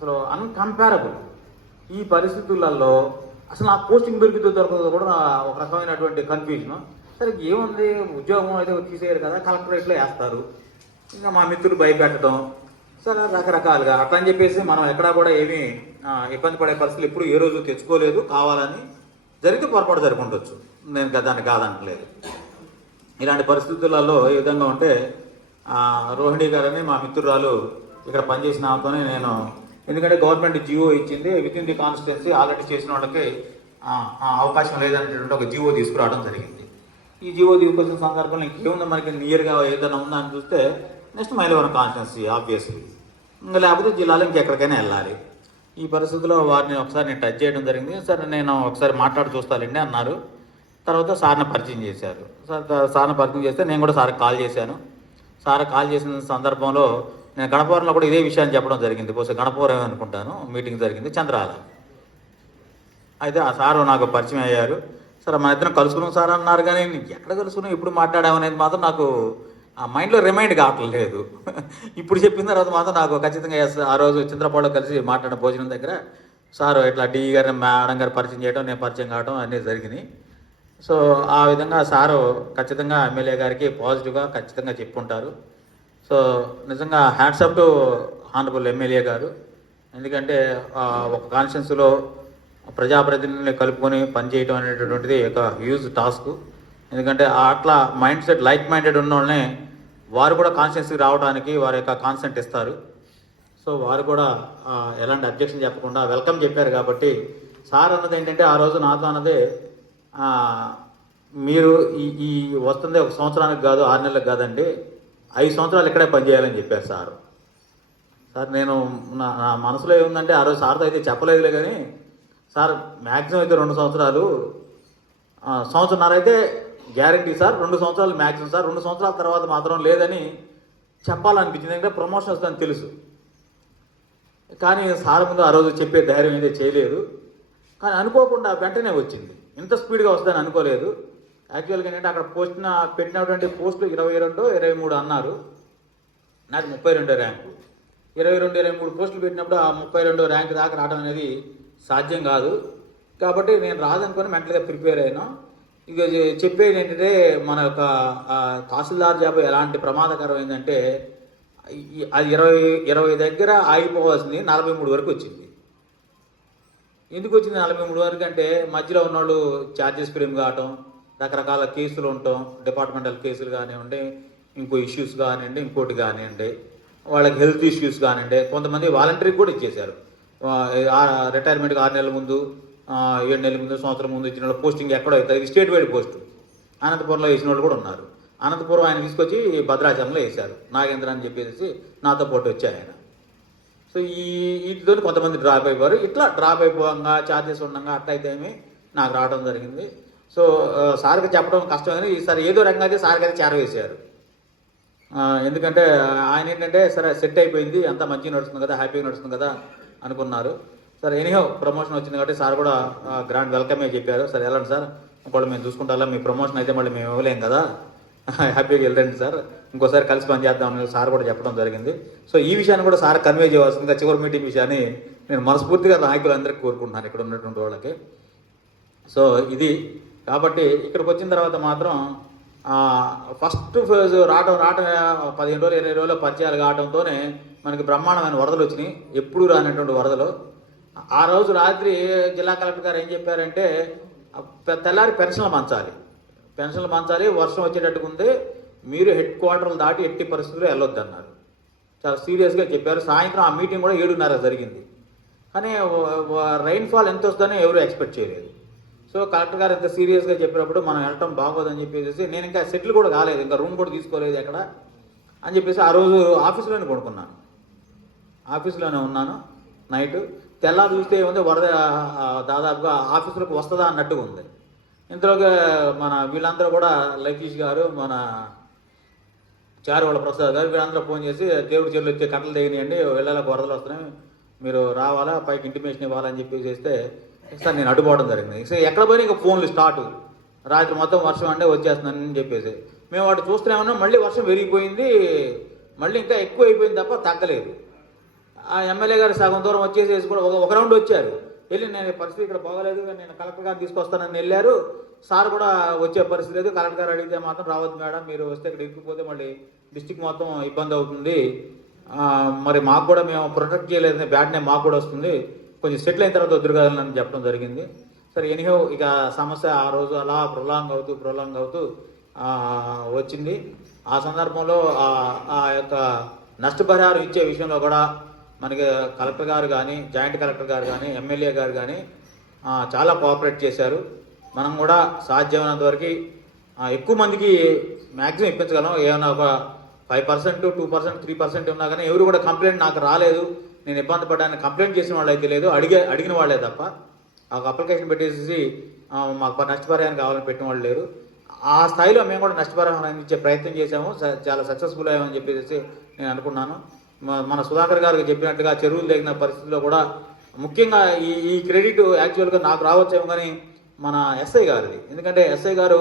అసలు అన్కంపారబుల్ ఈ పరిస్థితులలో అసలు నాకు పోస్టింగ్ దొరికితే దొరకదో కూడా ఒక రకమైనటువంటి కన్ఫ్యూజన్ సరే ఏముంది? ఉద్యోగం అయితే తీసేయరు కదా కలెక్టరేట్లో వేస్తారు. ఇంకా మా మిత్రులు భయపెట్టడం. సరే రకరకాలుగా. అట్లా అని చెప్పేసి మనం ఎక్కడా కూడా ఏమీ ఇబ్బంది పడే పరిస్థితులు ఎప్పుడు ఏ రోజు తెచ్చుకోలేదు. కావాలని జరిగితే పొరపాటు జరిగి నేను దాన్ని కాదనట్లేదు ఇలాంటి పరిస్థితులలో ఏ విధంగా ఉంటే రోహిణి గారని మా మిత్రురాలు ఇక్కడ పనిచేసిన ఆమెతోనే నేను ఎందుకంటే గవర్నమెంట్ జియో ఇచ్చింది with in the constituency already చేసిన వాళ్ళకి అవకాశం లేదనేటువంటి ఒక జియో తీసుకురావడం జరిగింది. ఈ జియో తీసుకొచ్చిన సందర్భంలో ఇంకేముందో మనకి నియర్గా ఏదైనా ఉందా అని చూస్తే నెక్స్ట్ మైలవరం కాన్స్టిట్యున్సీ ఆబ్వియస్లీ ఇంకా లేకపోతే జిల్లాలో ఇంకెక్కడికైనా వెళ్ళాలి. ఈ పరిస్థితిలో వారిని ఒకసారి నేను టచ్ చేయడం జరిగింది. సరే నేను ఒకసారి మాట్లాడి చూస్తానండి అన్నారు. తర్వాత సార్ని పరిచయం చేశారు. సార్ సార్ని పరిచయం చేస్తే నేను కూడా సార్కి కాల్ చేశాను. సార్ కాల్ చేసిన సందర్భంలో నేను గణపవరంలో కూడా ఇదే విషయాన్ని చెప్పడం జరిగింది. బహుశా గణపవరం అనుకుంటాను. మీటింగ్ జరిగింది చంద్రాల. అయితే ఆ సారు నాకు పరిచయం అయ్యారు. సరే మన ఇద్దరం కలుసుకున్నాం సార్ అన్నారు కానీ ఎక్కడ కలుసుకున్నాం ఇప్పుడు మాట్లాడామనేది మాత్రం నాకు ఆ మైండ్లో రిమైండ్ కావట్లేదు. ఇప్పుడు చెప్పిన తర్వాత మాత్రం నాకు ఖచ్చితంగా ఆ రోజు చంద్రపాడులో కలిసి మాట్లాడిన భోజనం దగ్గర సార్ ఇట్లా డి గారిని మేడం గారు పరిచయం చేయడం నేను పరిచయం కావడం అన్నీ జరిగినాయి. సో ఆ విధంగా సారు ఖచ్చితంగా ఎమ్మెల్యే గారికి పాజిటివ్గా ఖచ్చితంగా చెప్పుంటారు. సో నిజంగా హ్యాండ్సప్ టు హానరబుల్ ఎమ్మెల్యే గారు. ఎందుకంటే ఒక కాన్స్టిట్యున్సీలో ప్రజాప్రతినిధుల్ని కలుపుకొని పనిచేయడం అనేటటువంటిది ఒక హ్యూజ్ టాస్క్ ఎందుకంటే ఆ అట్లా మైండ్ సెట్ లైక్ మైండెడ్ ఉన్న వాళ్ళనే వారు కూడా కాన్స్టిట్యున్సీకి రావడానికి వారి యొక్క కాన్సెంట్ ఇస్తారు. సో వారు కూడా ఎలాంటి అబ్జెక్షన్ చెప్పకుండా వెల్కమ్ చెప్పారు కాబట్టి సార్ అన్నది ఏంటంటే ఆ రోజు నాతో అన్నదే మీరు ఈ ఈ వస్తుంది ఒక సంవత్సరానికి కాదు ఆరు నెలలకు కాదండి. ఐదు సంవత్సరాలు ఇక్కడే పనిచేయాలని చెప్పారు సార్. సార్ నేను నా నా మనసులో ఏముందంటే ఆ రోజు సార్తో అయితే చెప్పలేదులే కానీ సార్ మ్యాక్సిమం అయితే రెండు సంవత్సరాలు సంవత్సరంన్నర అయితే గ్యారంటీ సార్ రెండు సంవత్సరాలు మ్యాక్సిమం సార్ రెండు సంవత్సరాల తర్వాత మాత్రం లేదని చెప్పాలనిపించింది. ఎందుకంటే ప్రమోషన్ వస్తుందని తెలుసు. కానీ సార్ ముందు ఆ రోజు చెప్పే ధైర్యం అయితే చేయలేదు. కానీ అనుకోకుండా వెంటనే వచ్చింది. ఇంత స్పీడ్గా వస్తుందని అనుకోలేదు. యాక్చువల్గా ఏంటంటే అక్కడ పోస్ట్న పెట్టినటువంటి పోస్టులు ఇరవై రెండు ఇరవై మూడు అన్నారు. నాది ముప్పై రెండో ర్యాంకు. ఇరవై రెండు ఇరవై మూడు పోస్టులు పెట్టినప్పుడు ఆ ముప్పై రెండో ర్యాంక్ దాకా రావడం అనేది సాధ్యం కాదు. కాబట్టి నేను రాదనుకొని మెంటల్గా ప్రిపేర్ అయినా. ఇక చెప్పేది ఏంటంటే మన యొక్క తహసీల్దార్ జాబ్ ఎలాంటి ప్రమాదకరం ఏంటంటే అది ఇరవై ఇరవై దగ్గర ఆగిపోవాల్సింది నలభై మూడు వరకు వచ్చింది. ఎందుకు వచ్చింది నలభై మూడు వరకు అంటే మధ్యలో ఉన్నవాళ్ళు ఛార్జెస్ ఫ్రేమ్ కావటం రకరకాల కేసులు ఉండటం డిపార్ట్మెంటల్ కేసులు కానివ్వండి ఇంకో ఇష్యూస్ కానివ్వండి ఇంకోటి కానివ్వండి. వాళ్ళకి హెల్త్ ఇష్యూస్ కానివ్వండి. కొంతమంది వాలంటరీ కూడా ఇచ్చేశారు. రిటైర్మెంట్కి ఆరు నెలల ముందు ఏడు నెలల ముందు సంవత్సరం ముందు ఇచ్చిన వాళ్ళు పోస్టింగ్ ఎక్కడో అవుతుంది ఇది స్టేట్ వైడ్ పోస్ట్ అనంతపురంలో వేసిన వాళ్ళు కూడా ఉన్నారు. అనంతపురం ఆయన తీసుకొచ్చి భద్రాచలంలో వేశారు. నాగేంద్ర అని చెప్పేసి నాతో పాటు వచ్చాయి ఆయన. సో ఈ వీటితో కొంతమంది డ్రాప్ అయిపోయారు. ఇట్లా డ్రాప్ అయిపోగా ఛార్జెస్ ఉండగా అట్లయితే ఏమి నాకు రావడం జరిగింది. సో సార్కి చెప్పడం కష్టం కానీ ఈసారి ఏదో రకంగా అయితే సార్కి అయితే చేరవేశారు. ఎందుకంటే ఆయన ఏంటంటే సరే సెట్ అయిపోయింది అంతా మంచిగా నడుస్తుంది కదా హ్యాపీగా నడుస్తుంది కదా అనుకున్నారు. సరే ఎనీహో ప్రమోషన్ వచ్చింది కాబట్టి సార్ కూడా గ్రాండ్ వెల్కమే చెప్పారు. సరే వెళ్ళండి సార్. ఒకవేళ మేము చూసుకుంటా మీ ప్రమోషన్ అయితే మళ్ళీ మేము ఇవ్వలేం కదా. హ్యాపీగా వెళ్ళండి సార్. ఇంకోసారి కలిసి పని చేద్దామని సార్ కూడా చెప్పడం జరిగింది. సో ఈ విషయాన్ని కూడా సార్ కన్వే చేయవలసిందిగా చివరి మీటింగ్ విషయాన్ని నేను మనస్ఫూర్తిగా నాయకులందరికీ కోరుకుంటున్నాను ఇక్కడ ఉన్నటువంటి వాళ్ళకి. సో ఇది కాబట్టి ఇక్కడికి వచ్చిన తర్వాత మాత్రం ఫస్ట్ ఫేజ్ రావటం రావటం పదిహేను రోజులు ఇరవై రోజులు పరిచయాలు కావడంతోనే మనకి బ్రహ్మాండమైన వరదలు వచ్చినాయి ఎప్పుడు రానటువంటి వరదలు. ఆ రోజు రాత్రి జిల్లా కలెక్టర్ గారు ఏం చెప్పారంటే తెల్లారి పెన్షన్లు మంచాలి పెన్షన్లు మంచాలి వర్షం వచ్చేటట్టుగా ఉంది మీరు హెడ్ క్వార్టర్లు దాటి ఎట్టి పరిస్థితుల్లో వెళ్ళొద్దు అన్నారు చాలా సీరియస్గా చెప్పారు. సాయంత్రం ఆ మీటింగ్ కూడా ఏడున్నర జరిగింది. కానీ రైన్ఫాల్ ఎంత వస్తుందని ఎవరు ఎక్స్పెక్ట్ చేయలేదు. సో కలెక్టర్ గారు ఇంత సీరియస్గా చెప్పినప్పుడు మనం వెళ్ళటం బాగోదని చెప్పేసి నేను ఇంకా సెటిల్ కూడా కాలేదు ఇంకా రూమ్ కూడా తీసుకోలేదు ఎక్కడ అని చెప్పేసి ఆ రోజు ఆఫీస్లోనే కొనుక్కున్నాను ఆఫీస్లోనే ఉన్నాను నైట్. తెల్లారి చూస్తే ఏముంది వరద దాదాపుగా ఆఫీసులకు వస్తుందా అన్నట్టుగా ఉంది. ఇంతలోగా మన వీళ్ళందరూ కూడా లతీష్ గారు మన చారువాళ్ళ ప్రసాద్ గారు వీళ్ళందరూ ఫోన్ చేసి దేవుడి చెల్లు వచ్చే కట్టలు తెగినాయండి వెళ్ళాలకు వరదలు వస్తున్నాయి మీరు రావాలా పైకి ఇంటిమేషన్ ఇవ్వాలని చెప్పేసి చేస్తే సార్ నేను అడ్డుపోవడం జరిగింది. సో ఎక్కడ పోయినా ఇంకా ఫోన్లు స్టార్ట్ రాత్రి మొత్తం వర్షం అంటే వచ్చేస్తున్నానని చెప్పేసి. మేము వాటి చూస్తున్నామన్నా మళ్ళీ వర్షం పెరిగిపోయింది. మళ్ళీ ఇంకా ఎక్కువ అయిపోయింది తప్ప తగ్గలేదు. ఆ ఎమ్మెల్యే గారు సగం దూరం వచ్చేసేసి కూడా ఒక రౌండ్ వచ్చారు. వెళ్ళి నేను పరిస్థితి ఇక్కడ బాగలేదు నేను కలెక్టర్ గారు తీసుకొస్తానని వెళ్ళారు. సార్ కూడా వచ్చే పరిస్థితి లేదు. కలెక్టర్ గారు అడిగితే మాత్రం రావద్దు మేడం మీరు వస్తే ఇక్కడ ఇరుక్కుపోతే మళ్ళీ డిస్టిక్ మొత్తం ఇబ్బంది అవుతుంది. మరి మాకు కూడా మేము ప్రొటెక్ట్ చేయలేదని బ్యాడ్ నేమ్ మాకు కూడా వస్తుంది. కొంచెం సెటిల్ అయిన తర్వాత వద్దురు చెప్పడం జరిగింది. సరే ఎనిహో ఇక సమస్య ఆ రోజు అలా ప్రొలాంగ్ అవుతూ ప్రొలాంగ్ అవుతూ వచ్చింది. ఆ సందర్భంలో ఆ- యొక్క నష్టపరిహారం ఇచ్చే విషయంలో కూడా మనకి కలెక్టర్ గారు కానీ జాయింట్ కలెక్టర్ గారు కానీ ఎమ్మెల్యే గారు కానీ చాలా కోఆపరేట్ చేశారు. మనం కూడా సాధ్యమైనంత వరకు ఎక్కువ మందికి మ్యాక్సిమం ఇప్పించగలం. ఏమైనా ఒక five percent two percent three percent ఉన్నా కానీ ఎవరు కూడా కంప్లైంట్ నాకు రాలేదు. నేను ఇబ్బంది పడ్డాను కంప్లైంట్ చేసిన వాళ్ళు అయితే లేదు. అడిగే అడిగిన వాళ్ళే తప్ప. ఒక అప్లికేషన్ పెట్టేసి మాకు నష్టపరిహారం కావాలని పెట్టిన వాళ్ళు లేరు. ఆ స్థాయిలో మేము కూడా నష్టపరిహారం అందించే ప్రయత్నం చేశాము. చాలా సక్సెస్ఫుల్ అయ్యామని చెప్పేసి నేను అనుకున్నాను. మన సుధాకర్ గారికి చెప్పినట్టుగా చెరువులు తగిన పరిస్థితిలో కూడా ముఖ్యంగా ఈ ఈ క్రెడిట్ యాక్చువల్గా నాకు రావచ్చేమో కానీ మన ఎస్ఐ గారిది. ఎందుకంటే ఎస్ఐ గారు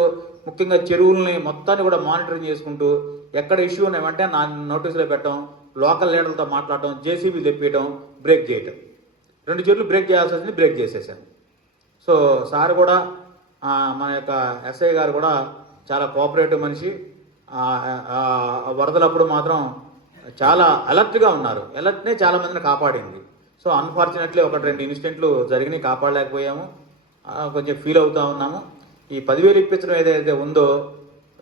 ముఖ్యంగా చెరువుల్ని మొత్తాన్ని కూడా మానిటరింగ్ చేసుకుంటూ ఎక్కడ ఇష్యూ ఉన్నాయి వెంటనే నా నోటీసులో పెట్టడం లోకల్ లీడర్లతో మాట్లాడటం జేసీబీ తెప్పియటం బ్రేక్ చేయటం. రెండు చెట్లు బ్రేక్ చేయాల్సి వచ్చింది బ్రేక్ చేసేసాను సో సార్ కూడా మన యొక్క ఎస్ఐ గారు కూడా చాలా కోఆపరేటివ్ మనిషి. వరదలప్పుడు మాత్రం చాలా అలర్ట్గా ఉన్నారు. అలర్ట్నే చాలా మందిని కాపాడింది. సో అన్ఫార్చునేట్లీ ఒకటి రెండు ఇన్సిడెంట్లు జరిగినాయి కాపాడలేకపోయాము. కొంచెం ఫీల్ అవుతూ ఉన్నాము. ఈ పదివేలు ఇప్పించడం ఏదైతే ఉందో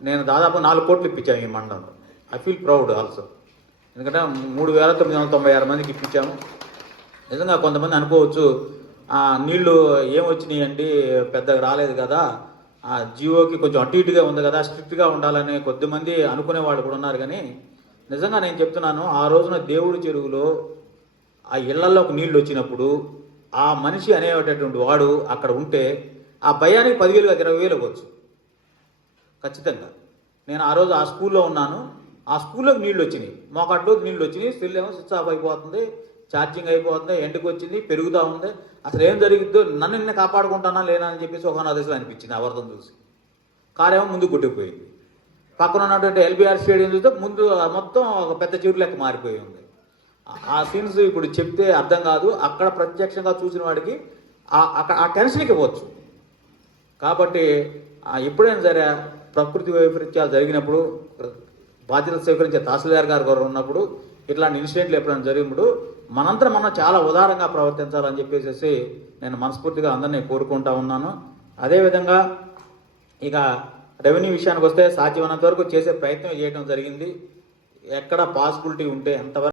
నేను దాదాపు నాలుగు కోట్లు ఇప్పించాము ఈ మండలంలో. I feel proud also. ఎందుకంటే మూడు వేల తొమ్మిది వందల తొంభై ఆరు మందికి ఇప్పించాము. నిజంగా కొంతమంది అనుకోవచ్చు ఆ నీళ్ళు ఏమొచ్చినాయి అండి? పెద్దగా రాలేదు కదా. ఆ జియోకి కొంచెం అటు ఇటుగా ఉంది కదా స్ట్రిక్ట్గా ఉండాలని కొద్దిమంది అనుకునే వాళ్ళు కూడా ఉన్నారు కానీ నిజంగా నేను చెప్తున్నాను ఆ రోజున దేవుడి చెరువులో ఆ ఇళ్ళలోకి నీళ్ళు వచ్చినప్పుడు ఆ మనిషి అనేటటువంటి వాడు అక్కడ ఉంటే ఆ భయానికి పదివేలు ఇరవై వేలు అవ్వచ్చు ఖచ్చితంగా. నేను ఆ రోజు ఆ స్కూల్లో ఉన్నాను. ఆ స్కూల్లోకి నీళ్ళు వచ్చినాయి మోకాట్లోకి నీళ్ళు వచ్చినాయి సెల్ ఏమో స్విచ్ ఆఫ్ అయిపోతుంది. ఛార్జింగ్ అయిపోతుంది. ఎండకు వచ్చింది. పెరుగుతూ ఉంది. అసలు ఏం జరిగిద్దో నన్ను నిన్న కాపాడుకుంటానా లేనా అని చెప్పేసి ఒక నా అనిపించింది ఆ చూసి. చూసి కారేమో ముందు కొట్టుకుపోయింది. పక్కన ఉన్నటువంటి ఎల్బీఆర్ స్టేడియం చూస్తే ముందు మొత్తం ఒక పెద్ద చెరువు లెక్క మారిపోయి ఉంది. ఆ- సీన్స్ ఇప్పుడు చెప్తే అర్థం కాదు. అక్కడ ప్రత్యక్షంగా చూసిన వాడికి ఆ- అక్కడ ఆ టెన్షన్కి ఇవ్వచ్చు కాబట్టి ఎప్పుడైనా సరే ప్రకృతి వైపరీత్యాలు జరిగినప్పుడు బాధ్యత స్వీకరించే తహసీల్దార్ గారు గారు ఉన్నప్పుడు ఇట్లాంటి ఇన్సిడెంట్లు ఎప్పుడైనా జరిగినప్పుడు మనంతా మనం చాలా ఉదారంగా ప్రవర్తించాలని చెప్పేసి నేను మనస్ఫూర్తిగా అందరినీ కోరుకుంటా ఉన్నాను. అదేవిధంగా ఇక రెవెన్యూ విషయానికి వస్తే సాధ్యమైనంత వరకు చేసే ప్రయత్నం చేయడం జరిగింది. ఎక్కడ పాసిబిలిటీ ఉంటే ఎంతవరకు